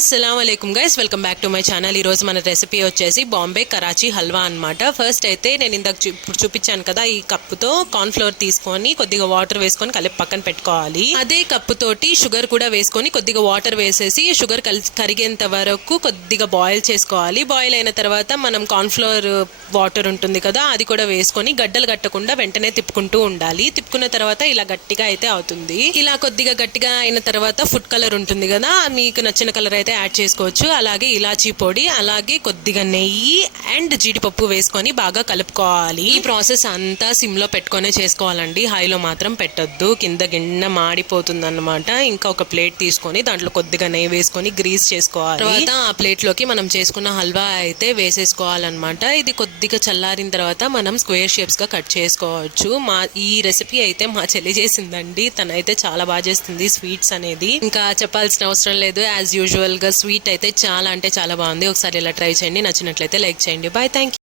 అస్సలాముఅలైకుం guys, welcome back to my channel. ఈ రోజు మన రెసిపీ వచ్చేసి బాంబే కరాచీ హల్వా అన్నమాట. ఫస్ట్ అయితే నేను ఇందాక చూపించాను కదా, ఈ కప్పుతో కార్న్ ఫ్లోర్ తీసుకొని కొద్దిగా వాటర్ వేసుకొని కలిపి పక్కన పెట్టుకోవాలి. అదే కప్పు తోటి షుగర్ కూడా వేసుకొని కొద్దిగా వాటర్ వేసేసి షుగర్ కరిగేంత వరకు కొద్దిగా బాయిల్ చేసుకోవాలి. బాయిల్ అయిన తర్వాత మనం కార్న్ ఫ్లోర్ వాటర్ ఉంటుంది కదా, అది కూడా వేసుకొని గడ్డలు కట్టకుండా వెంటనే తిప్పుకుంటూ ఉండాలి. తిప్పుకున్న తర్వాత ఇలా గట్టిగా అయితే అవుతుంది. ఇలా కొద్దిగా గట్టిగా అయిన తర్వాత ఫుడ్ కలర్ ఉంటుంది కదా, మీకు నచ్చిన కలర్ అయితే యాడ్ చేసుకోవచ్చు. అలాగే ఇలాచీ పొడి, అలాగే కొద్దిగా నెయ్యి అండ్ జీడిపప్పు వేసుకొని బాగా కలుపుకోవాలి. ఈ ప్రాసెస్ అంతా సిమ్ లో పెట్టుకునే చేసుకోవాలండి, హైలో మాత్రం పెట్టొద్దు, కింద గిన్నె మాడిపోతుంది అన్నమాట. ఇంకా ఒక ప్లేట్ తీసుకొని దాంట్లో కొద్దిగా నెయ్యి వేసుకొని గ్రీస్ చేసుకోవాలి. తర్వాత ఆ ప్లేట్ లోకి మనం చేసుకున్న హల్వా అయితే వేసేసుకోవాలన్నమాట. ఇది కొద్దిగా చల్లారిన తర్వాత మనం స్క్వేర్ షేప్స్ గా కట్ చేసుకోవచ్చు. ఈ రెసిపీ అయితే మా చెల్లి చేసిందండి, తనైతే చాలా బాగా చేస్తుంది స్వీట్స్ అనేది. ఇంకా చెప్పాల్సిన అవసరం లేదు, యాజ్ యూజువల్ గా స్వీట్ అయితే చాలా అంటే చాలా బాగుంది. ఒకసారి ఇలా ట్రై చేయండి, నచ్చినట్లయితే లైక్ చేయండి. Bye, thank you.